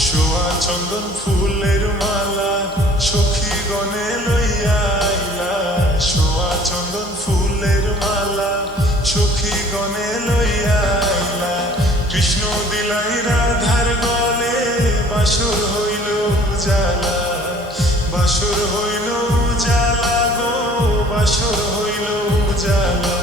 চন্দন ফুলের মালা, সখী গনে লইয়া আইলা। সোয়া চন্দন ফুলের মালা, সখী গনে লইয়া আইলা। কৃষ্ণ দিলাই রাধার গলে বাসুর হইল উজালা। বাসুর হইল উজালা গো, বাসুর হইল উজালা।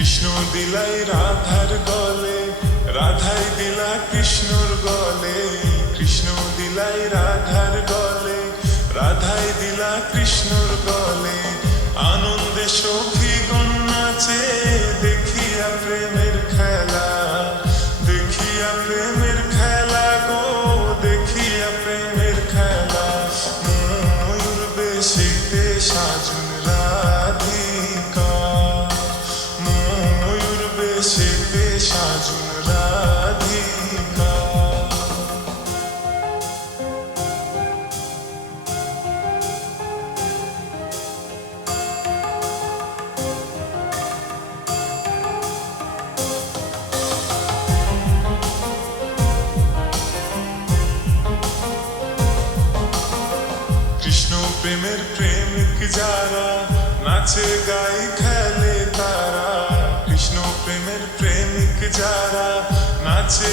কৃষ্ণ দিলাই রাধার গলে, রাধাই দিলা কৃষ্ণর গলে। কৃষ্ণ দিলাই রাধার গলে, রাধাই দিলা কৃষ্ণর গলে। আনন্দে সখী নাচে, দেখিয়া প্রেমের প্রেমের প্রেমিক যারা নাচে গাই খেলে তারা। কৃষ্ণ প্রেমের প্রেমিক যারা নাচে